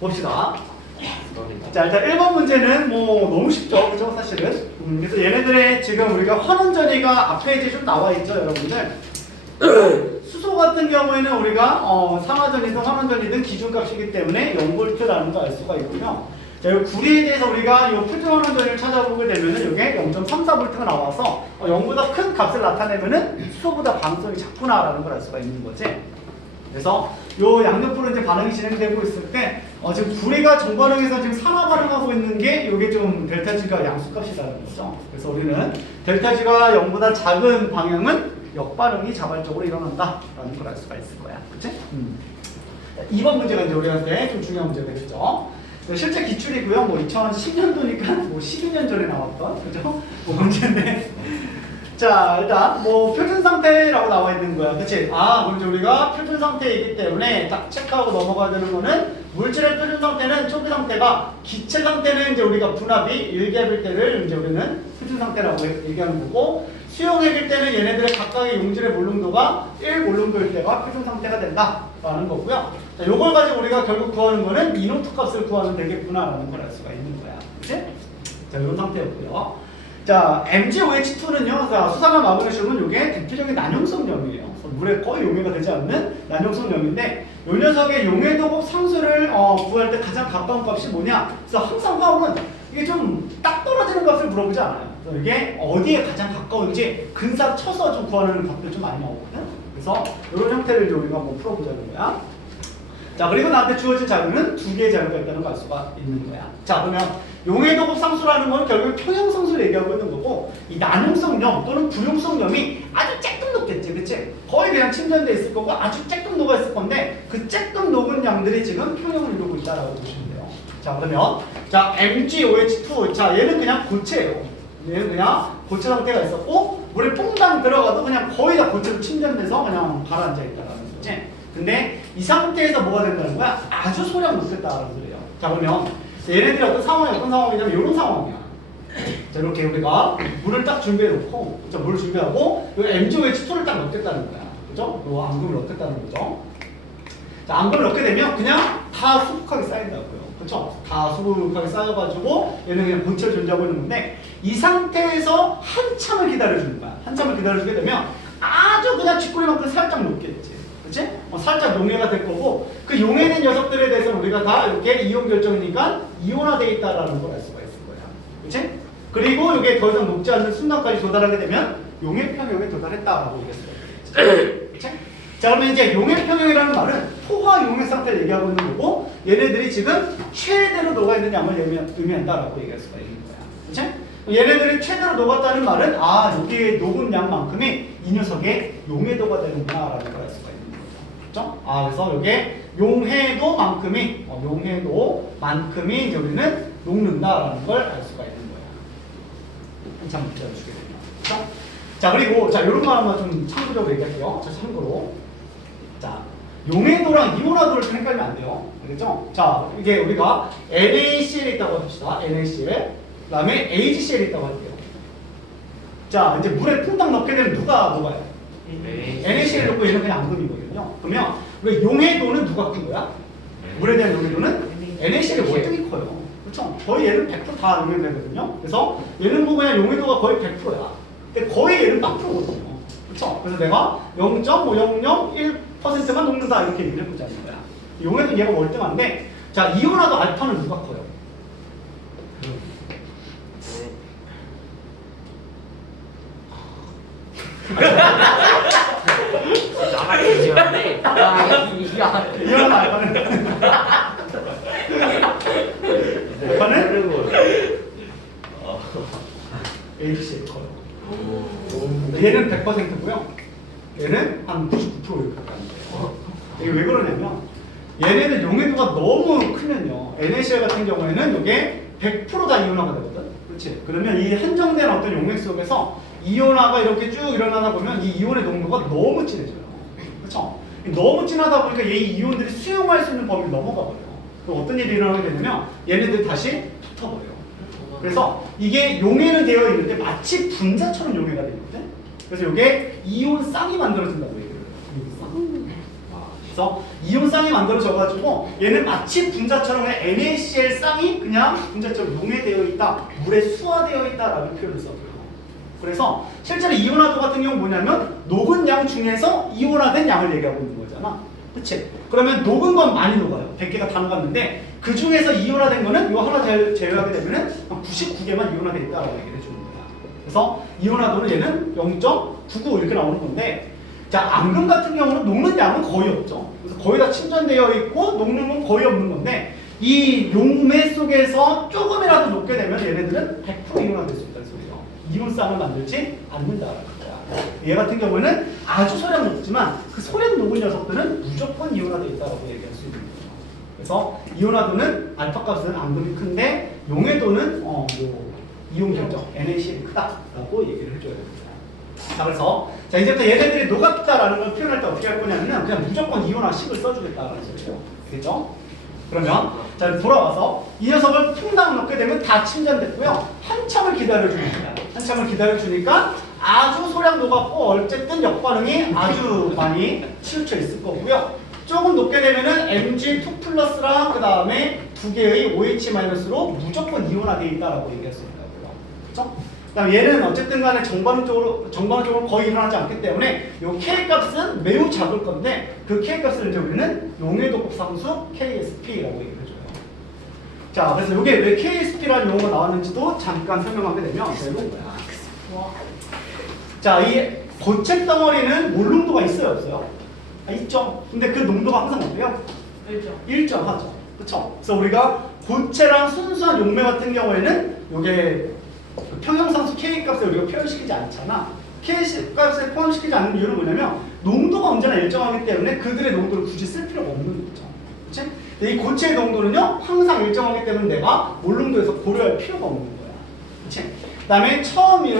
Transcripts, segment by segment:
봅시다. 자, 일단 1번 문제는 뭐 너무 쉽죠, 그죠, 사실은. 그래서 얘네들의 지금 우리가 환원전이가 앞에 이제 좀 나와 있죠, 여러분들. 수소 같은 경우에는 우리가 상하전이든 환원전이든 기준값이기 때문에 0V라는 거 알 수가 있고요. 자, 이 구리에 대해서 우리가 이 표준환원전을 찾아보게 되면은 이게 0.34V가 나와서 0보다 큰 값을 나타내면은 수소보다 반응성이 작구나라는 걸 알 수가 있는 거지. 그래서 요 양옆으로 이제 반응이 진행되고 있을 때 지금 구리가 정반응에서 지금 산화 반응하고 있는 게 이게 좀 델타 G가 양수값이라는 거죠. 그래서 우리는 델타 G가 0보다 작은 방향은 역반응이 자발적으로 일어난다라는 걸 알 수가 있을 거야. 그치? 2번 문제가 이제 우리한테 좀 중요한 문제가 되죠. 실제 기출이고요. 뭐 2010년도니까 뭐 12년 전에 나왔던 그죠? 뭐 문제인데. 자, 일단 뭐 표준 상태라고 나와 있는 거야. 그치? 그럼 이제 우리가 표준 상태이기 때문에 딱 체크하고 넘어가야 되는 거는 물질의 표준 상태는 초기 상태가 기체 상태는 이제 우리가 분압이 1갭일 때를 이제 우리는 표준 상태라고 얘기하는 거고 수용액일 때는 얘네들의 각각의 용질의 몰lum도가 1몰lum도일 때가 표준 상태가 된다라는 거고요. 자, 요걸 가지고 우리가 결국 구하는 거는 이노트 값을 구하면 되겠구나라는 걸 알 수가 있는 거야. 그치? 자, 이런 상태였고요. 자, MgOH2는요, 수산화 마그네슘은 이게 대표적인 난용성염이에요. 물에 거의 용해가 되지 않는 난용성염인데, 이 녀석의 용해도급 상수를 구할 때 가장 가까운 값이 뭐냐? 그래서 항상 화학은 이게 좀 딱 떨어지는 값을 물어보지 않아요. 그래서 이게 어디에 가장 가까운지 근사 쳐서 좀 구하는 값들 좀 많이 나오거든. 그래서 이런 형태를 이제 우리가 한번 풀어보자는 거야. 자, 그리고 나한테 주어진 자료는 두 개의 자료가 있다는 걸 알 수가 있는 거야. 자, 그러면 용해도급 상수라는 건 결국 평형상수를 얘기하고 있는 거고, 이 난용성염 또는 불용성염이 아주 쬐끔 녹겠지, 그치? 거의 그냥 침전돼 있을 거고 아주 쬐끔 녹아 있을 건데 그 쬐끔 녹은 양들이 지금 평형을 이루고 있다라고 보시면 돼요. 자, 그러면 자, MgOH2, 자, 얘는 그냥 고체예요. 얘는 그냥 고체 상태가 있었고 물에 퐁당 들어가도 그냥 거의 다 고체로 침전돼서 그냥 가라앉아 있다라는 거지. 근데 이 상태에서 뭐가 된다는 거야? 아주 소량 녹겠다라는 소리예요. 자, 그러면 얘네들이 어떤 상황이냐면 이런 상황이야. 자, 이렇게 우리가 물을 딱 준비해 놓고, 자, 물을 준비하고 이 MgOH2를 딱 넣겠다는 거야. 그죠? 이 앙금을 넣겠다는 거죠. 자, 앙금을 넣게 되면 그냥 다 수북하게 쌓인다고요. 그렇죠? 다 수북하게 쌓여가지고 얘는 그냥 본체로 존재하고 있는 건데 이 상태에서 한참을 기다려주는 거야. 한참을 기다려주게 되면 아주 그냥 쥐꼬리만큼 살짝 녹겠지. 그치? 살짝 용해가 될 거고 그 용해된 녀석들에 대해서는 우리가 다 이렇게 이온 결정이니까 이온화되어 있다라는 걸 알 수가 있을 거야. 그치? 그리고 이게 더 이상 녹지 않는 순간까지 도달하게 되면 용해 평형에 도달했다라고 얘기할 수가 있겠지. 그치? 자, 그러면 이제 용해 평형이라는 말은 포화 용해 상태를 얘기하고 있는 거고 얘네들이 지금 최대로 녹아 있는 양을 의미한다라고 얘기할 수가 있는 거야. 그치? 얘네들이 최대로 녹았다는 말은 여기에 녹은 양만큼이 이 녀석의 용해도가 되는구나라는 걸 알 수가 있는 거죠. 그렇죠? 그래서 이게 용해도만큼이 이제 우리는 녹는다라는 걸 알 수가 있는 거야. 한참 기다려주게 됩니다. 그렇죠? 자, 그리고 자, 이런 말 한번 좀 참고적으로 얘기할게요. 자, 참고로. 자, 용해도랑 이온화도를 좀 헷갈리면 안 돼요. 알겠죠? 자, 이게 우리가 NaCl이 있다고 합시다. NaCl. 그 다음에 AgCl이 있다고 할게요. 자, 이제 물에 퐁당 넣게 되면 누가 녹아요? NaCl 넣고 얘는 그냥 앙금이거든요. 그러면 우리 용해도는 누가 큰 거야? 물에 대한 용해도는 NaCl이 월등히 커요. 그렇죠? 거의 얘는 100%다 용해되거든요. 그래서 얘는 뭐 그냥 용해도가 거의 100%야. 근데 거의 얘는 0%거든요. 그렇죠? 그래서 내가 0.001%만 녹는다 이렇게 얘기를 해보자는 거야. 용해도 얘가 월등한데, 자, 이온화도 알파는 누가 커요? 나가야지. 이온화도 알파는 AgCl 커요. 얘는 100%고요. 얘는 한 99% 이렇게 가까운데요. 이게 왜 그러냐면 얘네들 용해도가 너무 크면요. NaCl 같은 경우에는 이게 100%다 이온화가 되거든. 그렇지? 그러면 이 한정된 어떤 용액 속에서 이온화가 이렇게 쭉 일어나다 보면 이 이온의 농도가 너무 진해져요. 그렇죠? 너무 진하다 보니까 이 이온들이 수용할 수 있는 범위를 넘어가 버려요. 그럼 어떤 일이 일어나게 되냐면 얘네들 다시 붙어버려요. 그래서 이게 용해는 되어 있는데 마치 분자처럼 용해가 되거든. 그래서 이게 이온 쌍이 만들어진다고 얘기를 해요. 이온 쌍. 그래서 이온쌍이 만들어져가지고 얘는 마치 분자처럼 NaCl 쌍이 그냥 분자처럼 용해되어 있다, 물에 수화되어 있다라는 표현을 써요. 그래서 실제로 이온화도 같은 경우는 뭐냐면 녹은 양 중에서 이온화된 양을 얘기하고 있는 거잖아. 그치? 그러면 녹은 건 많이 녹아요. 100개가 다 녹았는데 그 중에서 이온화된 거는 이거 하나 제외하게 되면은 99개만 이온화되어 있다라고 얘기를 해주는 거야. 그래서 이온화도는 얘는 0.99 이렇게 나오는 건데, 자, 앙금 같은 경우는 녹는 양은 거의 없죠. 그래서 거의 다 침전되어 있고 녹는 건 거의 없는 건데, 이 용매 속에서 조금이라도 녹게 되면 얘네들은 100% 이온화될 수 있다는 소리예요. 이온쌍을 만들지 않는다라는 거야. 얘 같은 경우는 아주 소량 녹지만 그 소량 녹은 녀석들은 무조건 이온화되어 있다고 얘기할 수 있는 거예요. 그래서 이온화도는 알파 값은 앙금이 큰데 용해도는 이온 결정 NaCl이 크다라고 얘기를 해줘야 됩니다. 자, 그래서 자, 이제부터 얘네들이 녹았다라는 걸 표현할 때 어떻게 할 거냐면 그냥 무조건 이온화식을 써주겠다라는 소리죠. 되겠죠? 그러면 자, 돌아와서 이 녀석을 퐁당 넣게 되면 다 침전됐고요. 한참을 기다려줍니다. 한참을 기다려주니까 아주 소량 녹았고 어쨌든 역반응이 아주 많이 치우쳐 있을 거고요. 조금 녹게 되면은 Mg2 플러스랑 그 다음에 두 개의 OH 마이너스로 무조건 이온화되어 있다라고 얘기할 수 있다고요. 그렇죠? 그다음 얘는 어쨌든 간에 정반적으로 거의 일어나지 않기 때문에 이 K 값은 매우 작을 건데 그 K 값을 이제 우리는 용해도급 상수 KSP라고 얘기를 해줘요. 자, 그래서 이게 왜 KSP라는 용어가 나왔는지도 잠깐 설명하게 되면 이런 거야. 자, 이 고체 덩어리는 몰농도가 있어요, 없어요? 있죠. 근데 그 농도가 항상 어때요? 일정하죠. 그렇죠? 그래서 우리가 고체랑 순수한 용매 같은 경우에는 이게 평형상수 K 값을 우리가 표현시키지 않잖아. K 값을 포함시키지 않는 이유는 뭐냐면 농도가 언제나 일정하기 때문에 그들의 농도를 굳이 쓸 필요가 없는 거죠. 그렇지? 근데 이 고체의 농도는요 항상 일정하기 때문에 내가 몰농도에서 고려할 필요가 없는 거야. 그렇지? 그다음에 처음에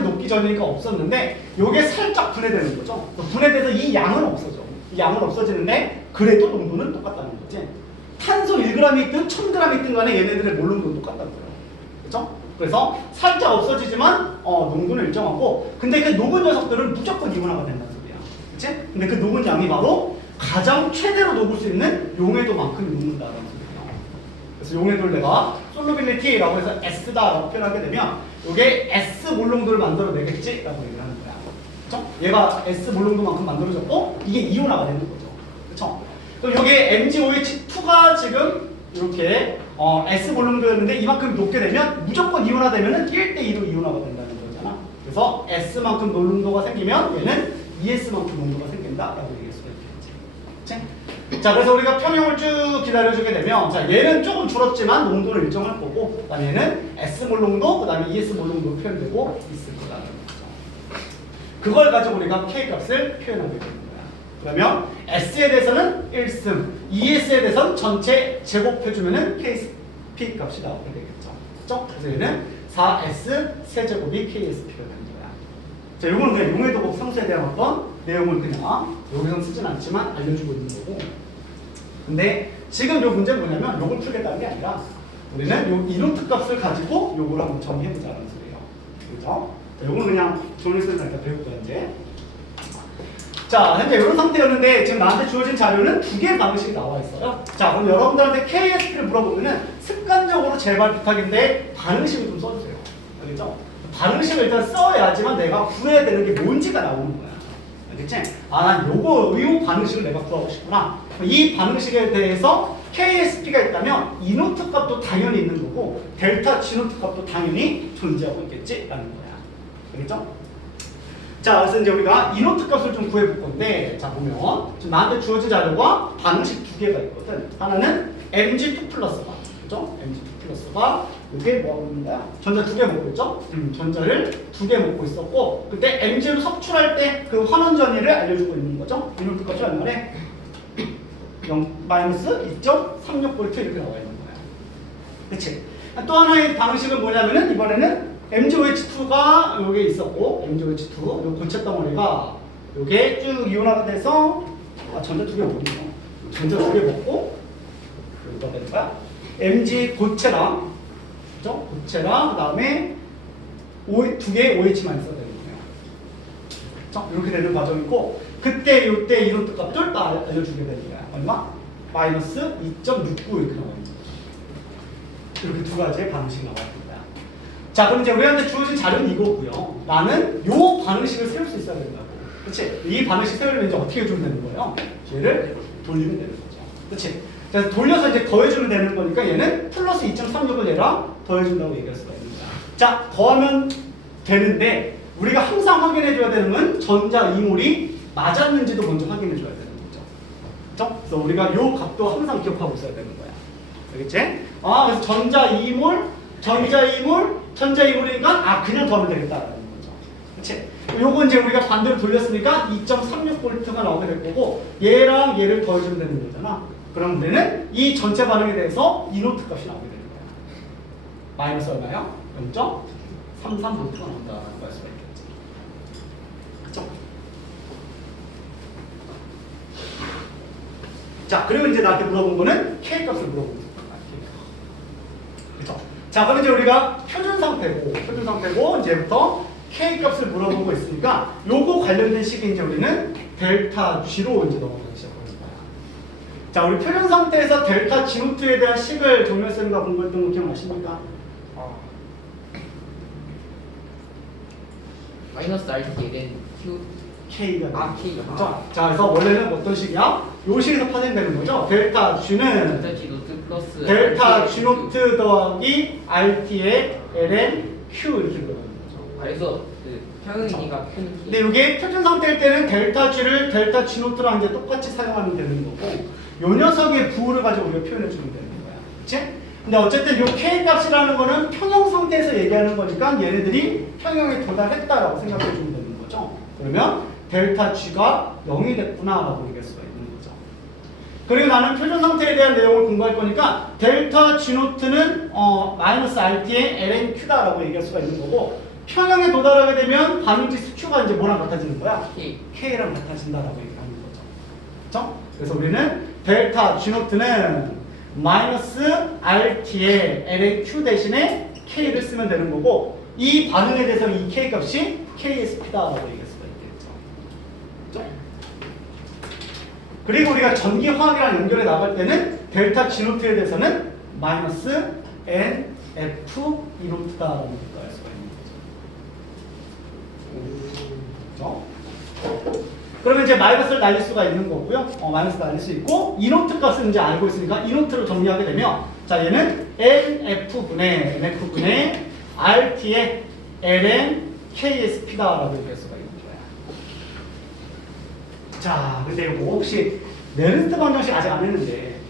녹기 전이니까 없었는데 요게 살짝 분해되는 거죠. 분해돼서 이 양은 없어져. 이 양은 없어지는데 그래도 농도는 똑같다는 거지. 탄소 1g이 있든 1000g이 있든 간에 얘네들의 몰농도는 똑같다는 거예요. 그렇죠? 그래서 살짝 없어지지만 농도는 일정하고, 근데 그 녹은 녀석들은 무조건 이온화가 된다는 소리야. 그치? 근데 그 녹은 양이 바로 가장 최대로 녹을 수 있는 용해도만큼 녹는다는 소리예요. 그래서 용해도를 내가 솔루빌리티라고 해서 S다라고 표현하게 되면 이게 S 몰농도를 만들어내겠지라고 얘기를 하는 거야. 그쵸? 얘가 S 몰농도만큼 만들어졌고 이게 이온화가 되는 거죠. 그쵸? 그럼 여기에 MgOH2가 지금 이렇게 S 몰농도였는데 이만큼 녹게 되면 무조건 이온화되면 1대2로 이온화가 된다는 거잖아. 그래서 S만큼 몰농도가 생기면 얘는 ES만큼 농도가 생긴다라고 얘기할 수가 있겠지. 그치? 자, 그래서 우리가 평형을 쭉 기다려주게 되면 자, 얘는 조금 줄었지만 농도를 일정할 거고, 그 다음에 얘는 S 몰농도, 그 다음에 ES 몰농도 표현되고 있을 거라는 거죠. 그걸 가지고 우리가 K 값을 표현하게 됩니다. 그러면 S에 대해서는 1승, ES에 대해서는 전체 제곱해주면은 KSP 값이 나오게 되겠죠. 그렇죠? 그래서 얘는 4S 세제곱이 KSP가 되는 거야. 자, 요거는 그냥 용해도급 상수에 대한 어떤 내용을 그냥 여기서 쓰진 않지만 알려주고 있는 거고. 근데 지금 요 문제는 뭐냐면 요걸 풀겠다는 게 아니라 우리는 요 이노트 값을 가지고 요걸 한번 정리해보자는 소리예요. 그렇죠? 자, 요거는 그냥 조리스를 일단 배울 거야, 이제. 자, 현재 이런 상태였는데 지금 나한테 주어진 자료는 두 개의 방식이 나와 있어요. 자, 그럼 여러분들한테 KSP를 물어보면은 습관적으로 제발 부탁인데 반응식을 좀 써주세요. 알겠죠? 반응식을 일단 써야지만 내가 구해야 되는 게 뭔지가 나오는 거야. 알겠지? 아, 난 이 반응식을 내가 구하고 싶구나. 이 반응식에 대해서 KSP가 있다면 이노트 값도 당연히 있는 거고 델타 G노트 값도 당연히 존재하고 있겠지라는 거야. 알겠죠? 자, 그래서 이제 우리가 이노트 값을 좀 구해볼 건데, 자, 보면 지금 나한테 주어진 자료가 반응식 두 개가 있거든. 하나는 Mg2 플러스가, 그죠? Mg2 플러스가 이게 뭐 하고 있는 거야? 전자 두 개 먹고 있죠? 전자를 두 개 먹고 있었고, 그때 Mg를 섭출할 때 그 환원전위를 알려주고 있는 거죠? 이노트 값이 얼마래? 2.36V 이렇게 나와 있는 거야. 그치? 또 하나의 방식은 뭐냐면은 이번에는 MgOH2가 여기에 있었고, MgOH2, 요 고체 덩어리가 요게 쭉 이온화가 돼서 전자 두 개 먹죠. 전자 두 개 먹고 여기가 되니까 Mg 고체랑, 그죠? 고체랑 그다음에 두 개의 OH 마이너스가 되는 거예요. 그렇죠? 이렇게 되는 과정이고, 그 그때 요때 이노트 값들 다 알려주게 되는 거야. 얼마? 마이너스 2.69 이렇게 나와 있는 거죠. 이렇게 두 가지의 반응식이 나와 있는 거야. 자, 그럼 이제 우리한테 주어진 자료는 이거고요. 나는 요 반응식을 세울 수 있어야 된다고. 그치? 이 반응식 세우려면 이제 어떻게 해주면 되는 거예요? 얘를 돌리면 되는 거죠. 그치? 그래서 돌려서 이제 더해주면 되는 거니까 얘는 플러스 2.36을 얘랑 더해준다고 얘기할 수가 있는 거야. 자, 더하면 되는데 우리가 항상 확인해줘야 되는 건 전자 이몰이 맞았는지도 먼저 확인해줘야 되는 거죠. 그렇죠? 그래서 우리가 요 값도 항상 기억하고 있어야 되는 거야. 알겠지? 아, 그래서 전자 이몰이니까 그냥 더하면 되겠다라는 거죠. 그렇지? 요거 이제 우리가 반대로 돌렸으니까 2.36V가 나오게 될 거고 얘랑 얘를 더해주면 되는 거잖아. 그럼 우리는 이 전체 반응에 대해서 이노트 값이 나오게 되는 거야. 마이너스 얼마요? 0.33V가 나온다라는 걸 수가 있겠지. 그렇죠? 자, 그리고 이제 나한테 물어본 거는 K 값을 물어본 거야. 그렇죠? 자, 그럼 이제 우리가 표준 상태고 이제부터 K 값을 물어보고 있으니까 요거 관련된 식이 이제 우리는 델타 G로 이제 넘어가기 시작합니다. 자, 우리 표준 상태에서 델타 G 노트에 대한 식을 정렬쌤과 공부했던 거 기억나십니까? 마이너스 RT는 Q K가 K. 그렇죠? 자, 그래서 원래는 어떤 식이야? 요 식에서 파생되는 거죠. 델타 G는 델타 G 노트 플러스 델타 G 노트 더하기 RT의 ln Q 이렇게 들어가는 거죠. 그래서 그 평행이니까 Q는 K. 근데 이게 표준 상태일 때는 델타 G를 델타 G 노트랑 이제 똑같이 사용하면 되는 거고 요 녀석의 부호를 가지고 우리가 표현해 주면 되는 거야. 그치? 근데 어쨌든 요 K 값이라는 거는 평형 상태에서 얘기하는 거니까 얘네들이 평형에 도달했다라고 생각해 주면 되는 거죠. 그러면 델타 G가 0이 됐구나라고 얘기할 수가 있는 거죠. 그리고 나는 표준 상태에 대한 내용을 공부할 거니까 델타 G 노트는 마이너스 RT의 ln Q다라고 얘기할 수가 있는 거고 평형에 도달하게 되면 반응지 수축가 이제 뭐랑 같아지는 거야? K. K랑 같아진다라고 얘기하는 거죠. 그렇죠? 그래서 우리는 델타 G 노트는 마이너스 RT의 ln Q 대신에 K를 쓰면 되는 거고 이 반응에 대해서 이 K 값이 KSP다라고 얘기할 수가 있겠죠. 그렇죠? 그리고 우리가 전기 화학이랑 연결해 나갈 때는 델타 G 노트에 대해서는 마이너스 NF E 노트다라는 것도 알 수가 있는 거죠. 그렇죠? 그러면 이제 마이너스를 날릴 수가 있는 거고요. 마이너스 날릴 수 있고 이노트 값은 이제 알고 있으니까 이노트로 정리하게 되면 자 얘는 NF분의 RT의 ln KSP다라고 얘기할 수가 있는 거야. 자, 근데 이거 혹시 네른스트 방정식 아직 안 했는데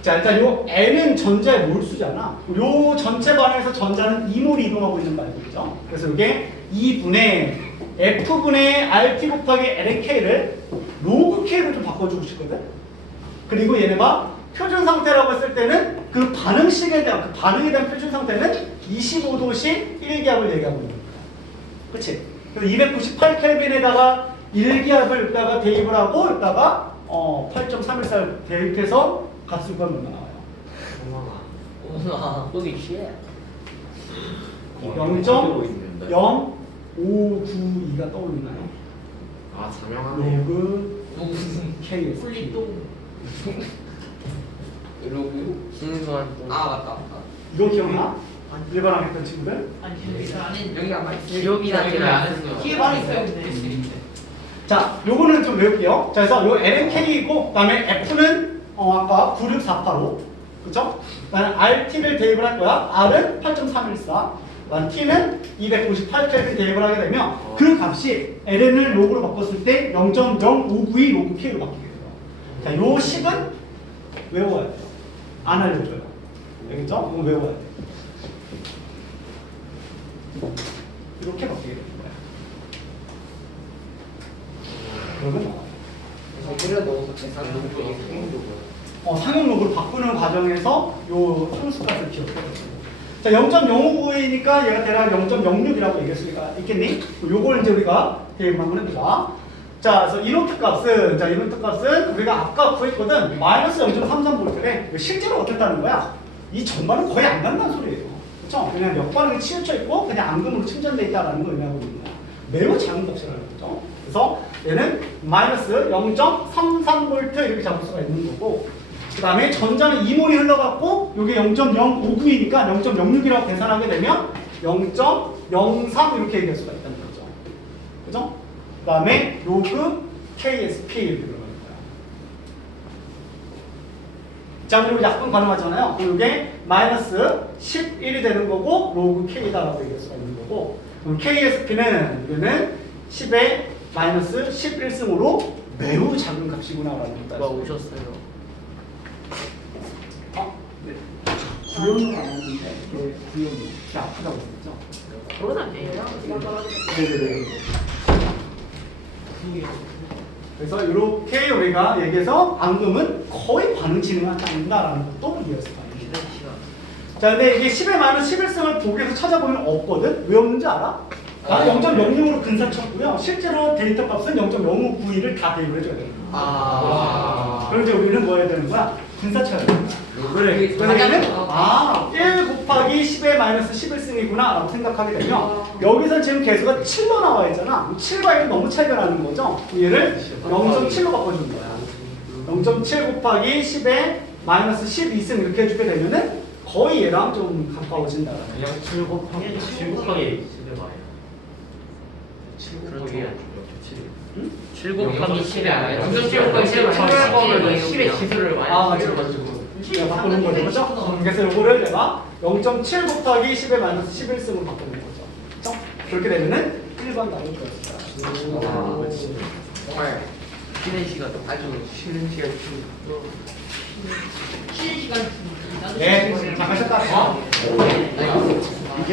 자 일단 요 N은 전자의 몰수잖아. 요 전체 반응에서 전자는 2몰이 이동하고 있는 거 알고 있죠? 그래서 이게 2분의 F분의 RT 곱하기 LNK를 로그 K로 좀 바꿔주고 싶거든? 그리고 얘네가 표준 상태라고 했을 때는 그 반응식에 대한, 그 반응에 대한 표준 상태는 25도씩 1기압을 얘기하고 있는 거야. 그치? 그래서 298켈빈에다가 1기압을 여기다가 대입을 하고 여기다가 8.314를 대입해서 값을 구하면 얼마 나와요? 우와. 여기 G야. 0.0592가 떠오르나요? 아, 자명하네. 로그 무슨 KS 풀리똥. 이러고 신수한 똥. 아 맞다. 이거 기억나? 일반학 했던 친구들? 아니 여기 안에 여기 안 맞지? 기억이나 여기 기억. 안 했어요. 기회가 있어요. 근데 자, 요거는 좀 외울게요. 자, 그래서 요 LNK이고, 그 다음에 F는 아까 96485, 그쵸? 그 다음에 RT를 대입을 할 거야. R은 8.314, 그 다음 T는 298K 대입을 하게 되면 그 값이 LN을 로그로 바꿨을 때 0.0592 로그 K로 바뀌게 돼요. 자, 요 식은 외워야 돼요. 안 알려줘요. 알겠죠? 이거 외워야 돼요. 이렇게 바뀌게 되는 거야. 그러면 나와요. 그래서 넣어서 계산 로그에 상용 로그로 바꾸는 과정에서 요 상수값을 기억해가지고 자 0.059이니까 얘가 대략 0.06이라고 얘기할 수가 있겠니? 요걸 이제 우리가 대입을 한번 해보자. 자, 그래서 이노트 값은 이노트 값은 우리가 아까 구했거든. 마이너스 0.33V래. 실제로 어땠다는 거야? 이 전반은 거의 안 간다는 소리예요. 그렇죠? 그냥 몇 반응이 치우쳐 있고 그냥 앙금으로 침전돼 있다라는 걸 의미하고 있는 거야. 매우 작은 값이라는 거죠. 그래서 얘는 마이너스 0.33V 이렇게 잡을 수가 있는 거고, 그 다음에 전자는 2몰이 흘러갔고 이게 0.059이니까 0.06이라고 계산하게 되면 0.03 이렇게 얘기할 수가 있다는 거죠. 그죠? 그 다음에 로그 KSP 이렇게 들어가는 거예요. 자, 그리고 약분 가능하잖아요. 그럼 이게 마이너스 11이 되는 거고 로그 K다라고 얘기할 수가 있는 거고, 그럼 KSP는 이거는 10의 마이너스 11승으로 매우 작은 값이구나라는 누가 거다. 오셨어요? 네. 구형이 아닌데 구형이 아프다고 했죠? 코로나 아니에요? 네네네. 그래서 이렇게 우리가 얘기해서 앙금은 거의 반응 진행하지 않는다라는 것도 이해할 수가 있는 거예요. 자, 근데 이게 10의 마이너스 11승을 보기에서 찾아보면 없거든? 왜 없는지 알아? 나는 0.06으로 근사 쳤고요. 실제로 데이터 값은 0.0591을 다 대입을 해줘야 돼요. 그럼 이제 우리는 뭐 해야 되는 거야? 근사 쳐야 되는 거야. 그래. 그래서 얘는 1 곱하기 10의 마이너스 11승이구나 라고 생각하게 되면 여기서 지금 개수가 7로 나와 있잖아. 7과 1은 너무 차이가 나는 거죠. 얘를 0.7로 바꿔주는 거야. 0.7 곱하기 10의 마이너스 12승 이렇게 해주게 되면은 거의 얘랑 좀 가까워진다. 그냥 7 곱하기 10에 봐요. 7 곱하기 7. 응? 7 곱하기 10이 아니에요. 7 곱하기 10을 거면 10의 지수를 많이 맞죠, 맞죠. 내가 바꾸는 거죠, 그렇죠? 그래서 이거를 내가 0.7 곱하기 10의 마이너스 11승으로 바꾸는 거죠. 그렇죠? 그렇게 되면은 1번 나올 거였어요. 정말 쉬는 시간 아주 쉬는 시간 쉬는 시간 나도 네, 잘 하셨다. 이게